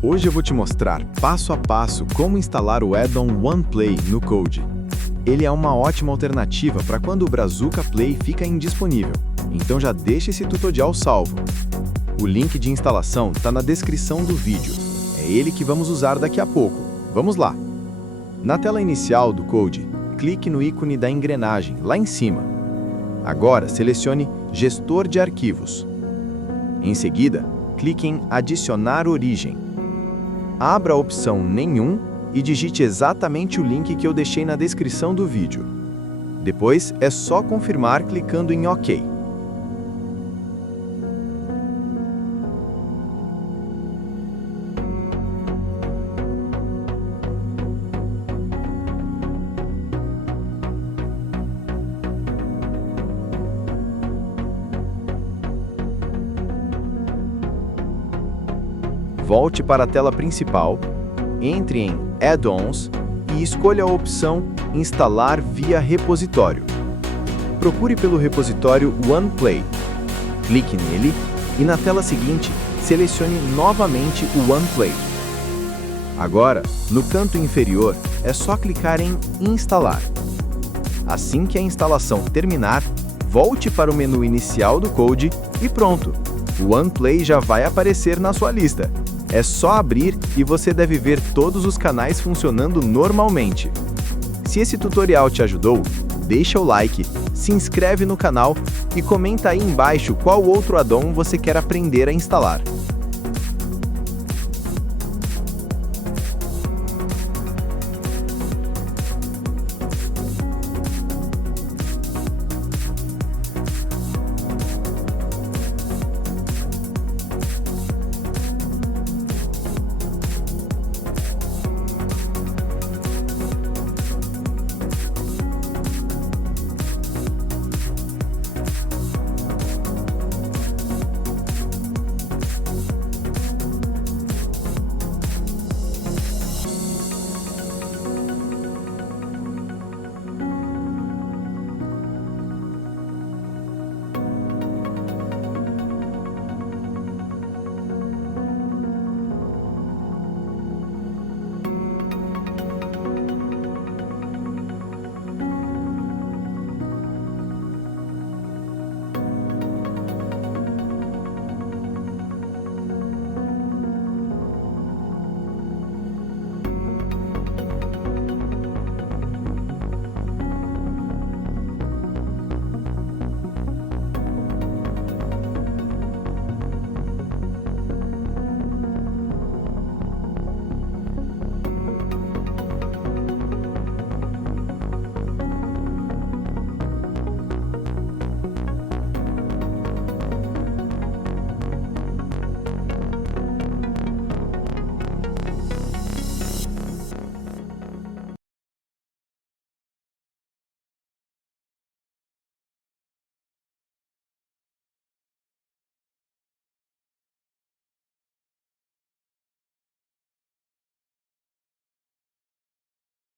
Hoje eu vou te mostrar passo a passo como instalar o add-on ONEPlay no Kodi. Ele é uma ótima alternativa para quando o Brazuca Play fica indisponível, então já deixa esse tutorial salvo. O link de instalação está na descrição do vídeo, é ele que vamos usar daqui a pouco. Vamos lá! Na tela inicial do Kodi, clique no ícone da engrenagem, lá em cima. Agora selecione Gestor de Arquivos. Em seguida, clique em Adicionar origem. Abra a opção Nenhum e digite exatamente o link que eu deixei na descrição do vídeo. Depois é só confirmar clicando em OK. Volte para a tela principal, entre em Add-ons e escolha a opção Instalar via repositório. Procure pelo repositório ONEPlay. Clique nele e na tela seguinte selecione novamente o ONEPlay. Agora, no canto inferior, é só clicar em Instalar. Assim que a instalação terminar, volte para o menu inicial do Kodi e pronto! O ONEPlay já vai aparecer na sua lista. É só abrir e você deve ver todos os canais funcionando normalmente. Se esse tutorial te ajudou, deixa o like, se inscreve no canal e comenta aí embaixo qual outro add-on você quer aprender a instalar.